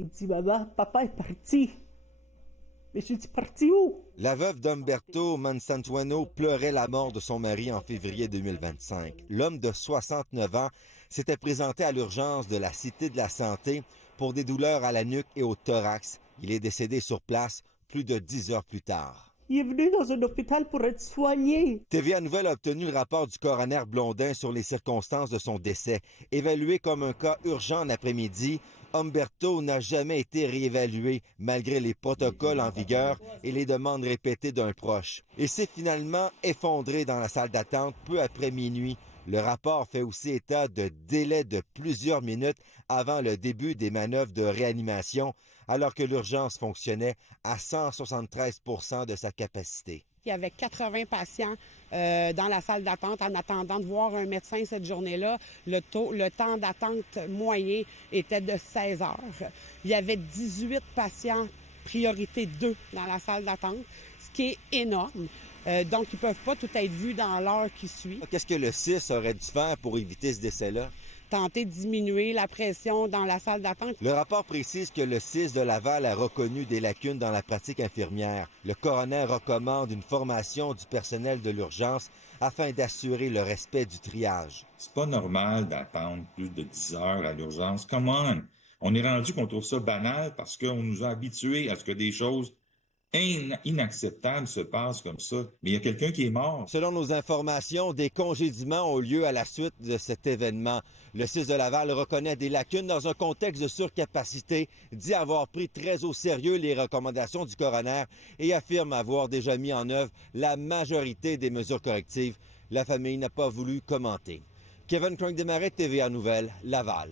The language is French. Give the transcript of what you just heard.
Il dit, maman, papa est parti. Mais je dis, parti où? La veuve d'Umberto Monsantuono pleurait la mort de son mari en février 2025. L'homme de 69 ans s'était présenté à l'urgence de la Cité de la Santé pour des douleurs à la nuque et au thorax. Il est décédé sur place plus de 10 heures plus tard. Il est venu dans un hôpital pour être soigné. TVA Nouvelle a obtenu le rapport du coroner Blondin sur les circonstances de son décès. Évalué comme un cas urgent en après-midi, Umberto n'a jamais été réévalué malgré les protocoles en vigueur et les demandes répétées d'un proche. Il s'est finalement effondré dans la salle d'attente peu après minuit. Le rapport fait aussi état de délais de plusieurs minutes avant le début des manœuvres de réanimation, alors que l'urgence fonctionnait à 173 % de sa capacité. Il y avait 80 patients dans la salle d'attente en attendant de voir un médecin cette journée-là. Le temps d'attente moyen était de 16 heures. Il y avait 18 patients priorité 2 dans la salle d'attente, ce qui est énorme. Donc, ils ne peuvent pas tout être vus dans l'heure qui suit. Qu'est-ce que le CIS aurait dû faire pour éviter ce décès-là? Tenter de diminuer la pression dans la salle d'attente. Le rapport précise que le CIS de Laval a reconnu des lacunes dans la pratique infirmière. Le coroner recommande une formation du personnel de l'urgence afin d'assurer le respect du triage. C'est pas normal d'attendre plus de 10 heures à l'urgence. Come on! On est rendu qu'on trouve ça banal parce qu'on nous a habitués à ce que des choses inacceptables se passent comme ça. Mais il y a quelqu'un qui est mort. Selon nos informations, des congédiements ont lieu à la suite de cet événement. Le CIS de Laval reconnaît des lacunes dans un contexte de surcapacité, dit avoir pris très au sérieux les recommandations du coroner et affirme avoir déjà mis en œuvre la majorité des mesures correctives. La famille n'a pas voulu commenter. Kevin Crank-Desmarais, TVA Nouvelle, Laval.